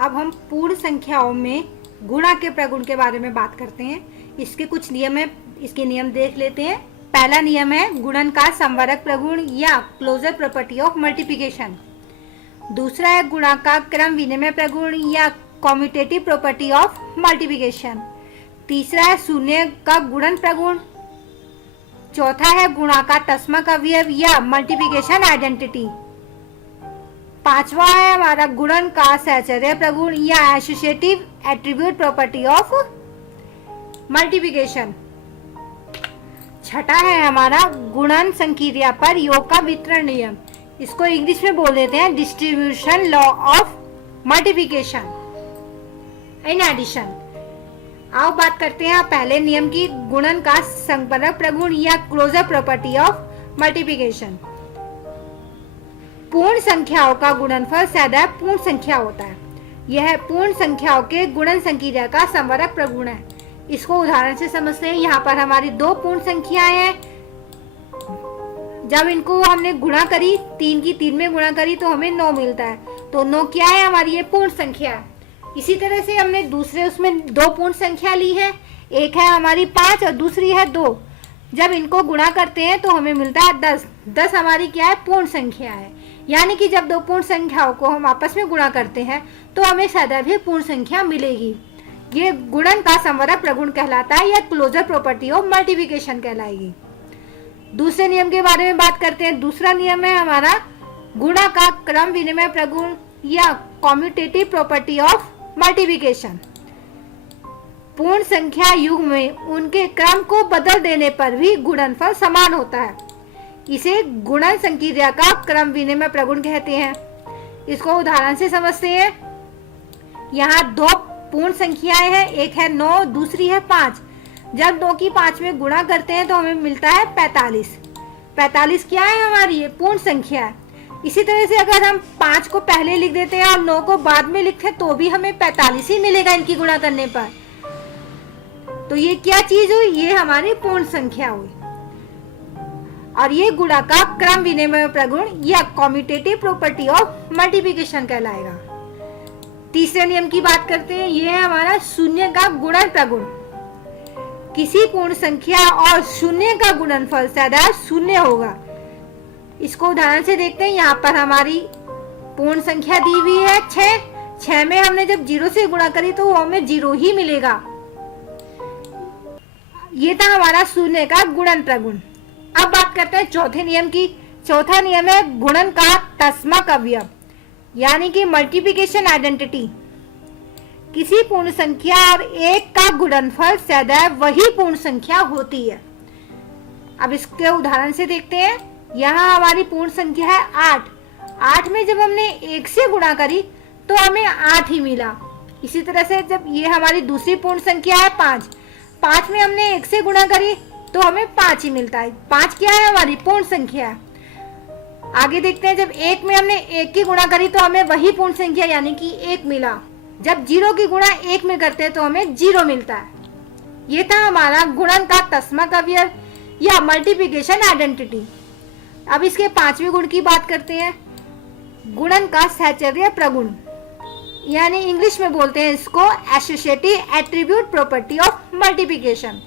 अब हम पूर्ण संख्याओं में गुणा के प्रगुण के बारे में बात करते हैं। इसके कुछ नियम है, इसके नियम देख लेते हैं। पहला नियम है गुणन का संवरक प्रगुण या क्लोजर प्रॉपर्टी ऑफ मल्टीप्लिकेशन। दूसरा है गुणा का क्रम विनिमय प्रगुण या कॉम्यूटेटिव प्रॉपर्टी ऑफ मल्टीप्लिकेशन। तीसरा है शून्य का गुणन प्रगुण। चौथा है गुणा का तस्मक अवयव या मल्टीप्लिकेशन आइडेंटिटी। पांचवा है हमारा गुणन का सहचर्य प्रगुण या associative attribute property of multiplication. छठा है हमारा गुणन संक्रिया पर योग का वितरण नियम। इसको इंग्लिश में बोल देते हैं distribution law of multiplication in addition. आओ बात करते हैं पहले नियम की, गुणन का संवरक प्रगुण या क्लोजर प्रॉपर्टी ऑफ मल्टीप्लिकेशन। पूर्ण संख्याओं का गुणनफल सदैव पूर्ण संख्या होता है। यह पूर्ण संख्याओं के गुणन संक्रिया का संवरक प्रगुण है। इसको उदाहरण से समझते हैं। यहाँ पर हमारी दो पूर्ण संख्याएं हैं। जब इनको हमने गुणा करी, 3 की 3 में गुणा करी तो हमें 9 मिलता है। तो 9 क्या है हमारी, ये पूर्ण संख्या है। इसी तरह से हमने दूसरे उसमें दो पूर्ण संख्या ली है, एक है हमारी 5 और दूसरी है 2। जब इनको गुणा करते हैं तो हमें मिलता है 10। 10 हमारी क्या है, पूर्ण संख्या है। यानी कि जब दो पूर्ण संख्याओं को हम आपस में गुणा करते हैं तो हमें सदैव ही पूर्ण संख्या मिलेगी। ये गुणन का संवरक प्रगुण कहलाता है या क्लोजर प्रॉपर्टी ऑफ मल्टीप्लिकेशन कहलाएगी। दूसरे नियम के बारे में बात करते हैं। दूसरा नियम है हमारा गुणा का क्रम विनिमय प्रगुण या कॉम्यूटेटिव प्रॉपर्टी ऑफ मल्टीप्लिकेशन। पूर्ण संख्या युग्म में उनके क्रम को बदल देने पर भी गुणनफल समान होता है। इसे गुणन संक्रिया का क्रम विनिमय प्रगुण कहते हैं। इसको उदाहरण से समझते हैं। यहाँ दो पूर्ण संख्याएं हैं, एक है 9, दूसरी है 5। जब 9 की 5 में गुणा करते हैं तो हमें मिलता है 45। 45 क्या है हमारी, ये पूर्ण संख्या है। इसी तरह से अगर हम 5 को पहले लिख देते हैं और 9 को बाद में लिखते हैं तो भी हमें 45 ही मिलेगा इनकी गुणा करने पर। तो ये क्या चीज हुई, ये हमारी पूर्ण संख्या हुई। और ये गुणा का क्रम विनिमय प्रगुण या कॉम्यूटेटिव प्रॉपर्टी ऑफ मल्टीप्लिकेशन कहलाएगा। तीसरे नियम की बात करते हैं। ये है हमारा शून्य का गुणन प्रगुण। किसी पूर्ण संख्या और शून्य का गुणनफल सदैव शून्य होगा। इसको उदाहरण से देखते हैं। यहाँ पर हमारी पूर्ण संख्या दी हुई है 6। 6 में हमने जब 0 से गुणा करी तो हमें 0 ही मिलेगा। ये था हमारा शून्य का गुणन प्रगुण। अब बात करते हैं चौथे नियम की। चौथा नियम है गुणन का तस्मक अवयव यानी कि मल्टीप्लिकेशन आइडेंटिटी। किसी पूर्ण संख्या और एक का गुणनफल सदैव वही पूर्ण संख्या होती है। अब इसके उदाहरण से देखते हैं। यहाँ हमारी पूर्ण संख्या है 8। 8 में जब हमने 1 से गुणा करी तो हमें 8 ही मिला। इसी तरह से जब ये हमारी दूसरी पूर्ण संख्या है 5। 5 में हमने 1 से गुणा करी तो हमें 5 ही मिलता है। 5 क्या है हमारी पूर्ण संख्या है। आगे देखते हैं। जब 1 में हमने 1 की गुणा करी तो हमें वही पूर्ण संख्या यानी कि 1 मिला। जब 0 की गुणा 1 में करते हैं तो हमें 0 मिलता है। ये था हमारा गुणन का तस्मक अवयव या मल्टीप्लिकेशन आइडेंटिटी। अब इसके 5वें गुण की बात करते हैं। गुणन का सहचर्य प्रगुण यानी इंग्लिश में बोलते हैं इसको associative attribute property of multiplication.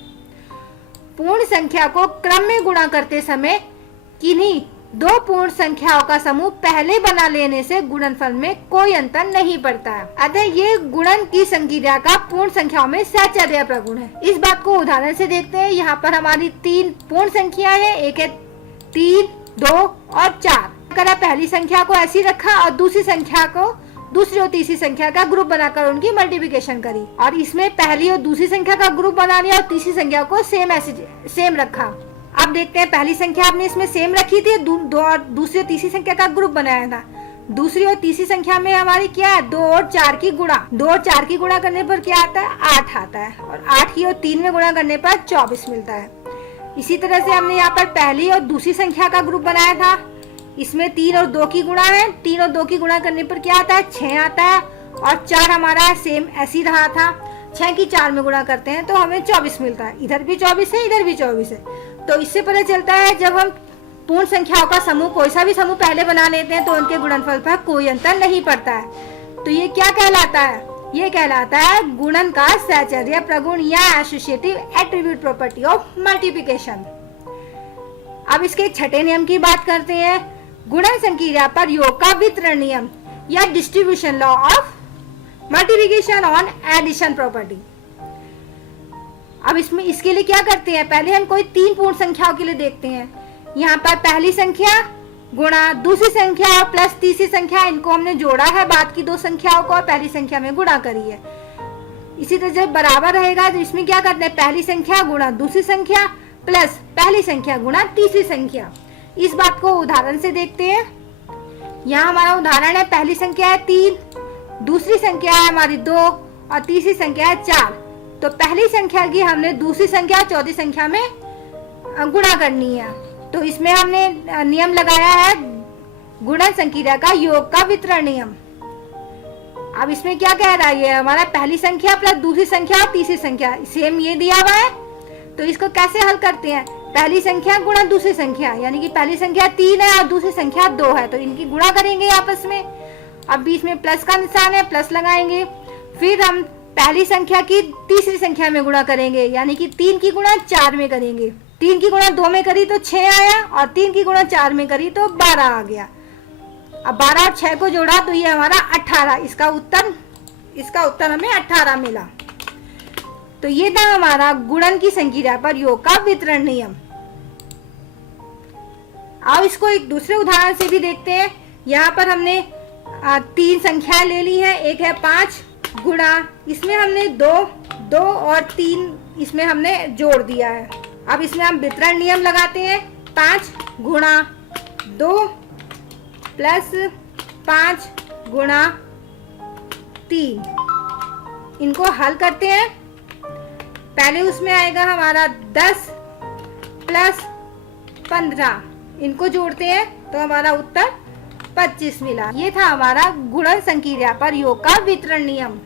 पूर्ण संख्या को क्रम में गुणा करते समय किन्हीं दो पूर्ण संख्याओं का समूह पहले बना लेने से गुणनफल में कोई अंतर नहीं पड़ता है। अतः ये गुणन की संक्रिया का पूर्ण संख्याओं में सहचर्य प्रगुण है। इस बात को उदाहरण से देखते हैं। यहाँ पर हमारी 3 पूर्ण संख्याएं हैं, एक है 3, 2 और 4। अगर पहली संख्या को ऐसी रखा और दूसरी संख्या को दूसरी और तीसरी संख्या का ग्रुप बनाकर उनकी मल्टीप्लिकेशन करी और इसमें पहली और दूसरी संख्या का ग्रुप बना लिया और तीसरी संख्या को सेम रखा। अब देखते हैं। पहली संख्या आपने इसमें सेम रखी थी, दो और दूसरी और तीसरी संख्या का ग्रुप बनाया था। दूसरी और तीसरी संख्या में हमारी क्या है, 2 और 4 की गुणा। 2 और 4 की गुणा करने पर क्या आता है, 8 आता है। और 8 की और 3 में गुणा करने पर 24 मिलता है। इसी तरह से हमने यहाँ पर पहली और दूसरी संख्या का ग्रुप बनाया था। इसमें 3 और 2 की गुणा है। 3 और 2 की गुणा करने पर क्या आता है, 6 आता है। और 4 हमारा सेम ऐसी रहा था। 6 की 4 में गुणा करते हैं तो हमें 24 मिलता है। इधर भी 24 है, इधर भी 24 है। तो इससे पता चलता है जब हम पूर्ण संख्याओं का समूह कोई सा भी समूह पहले बना लेते हैं तो उनके गुणनफल पर कोई अंतर नहीं पड़ता है। तो ये क्या कहलाता है? ये कहलाता है गुणन का सहचर्य प्रगुण या associative attribute property of multiplication. अब इसके छठे नियम की बात करते हैं, गुणन संक्रिया पर योग का वितरण नियम या distribution law of multiplication on addition property. अब इसमें इसके लिए क्या करते हैं, पहले हम कोई 3 पूर्ण संख्याओं के लिए देखते हैं। यहाँ पर पहली संख्या गुणा दूसरी संख्या प्लस तीसरी संख्या, इनको हमने जोड़ा है बाद की 2 संख्याओं को और पहली संख्या में गुणा करी है। इसी तरह जब बराबर रहेगा तो इसमें क्या करते हैं, पहली संख्या गुणा दूसरी संख्या प्लस पहली संख्या गुणा तीसरी संख्या। इस बात को उदाहरण से देखते हैं। यहाँ हमारा उदाहरण है, पहली संख्या है 3, दूसरी संख्या है हमारी 2 और तीसरी संख्या है 4। तो पहली संख्या की हमने दूसरी संख्या और चौथी संख्या में गुणा करनी है। तो इसमें हमने नियम लगाया है गुणन संक्रिया का योग का वितरण नियम। अब इसमें क्या कह रहा है, ये हमारा पहली संख्या प्लस दूसरी संख्या और तीसरी संख्या सेम ये दिया हुआ है। तो इसको कैसे हल करते हैं, पहली संख्या गुणा दूसरी संख्या, यानी कि पहली संख्या 3 है और दूसरी संख्या 2 है, तो इनकी गुणा करेंगे आपस में। अब बीच में प्लस का निशान है, प्लस लगाएंगे। फिर हम पहली संख्या की तीसरी संख्या में गुणा करेंगे, यानी कि 3 की गुणा 4 में करेंगे। 3 की गुणा 2 में करी तो 6 आया और 3 की गुणा 4 में करी तो 12 आ गया। अब 12 और 6 को जोड़ा तो ये हमारा 18। इसका उत्तर हमें 18 मिला। तो ये था हमारा गुणन की संक्रिया पर योग का वितरण नियम। अब इसको एक दूसरे उदाहरण से भी देखते हैं। यहाँ पर हमने 3 संख्याएं ले ली है, एक है 5 गुणा, इसमें हमने 2 और 3 इसमें हमने जोड़ दिया है। अब इसमें हम वितरण नियम लगाते हैं, 5 गुणा 2 प्लस 5 गुणा 3। इनको हल करते हैं। पहले उसमें आएगा हमारा 10 प्लस 15, इनको जोड़ते हैं तो हमारा उत्तर 25 मिला। ये था हमारा गुणन संक्रिया पर योग का वितरण नियम।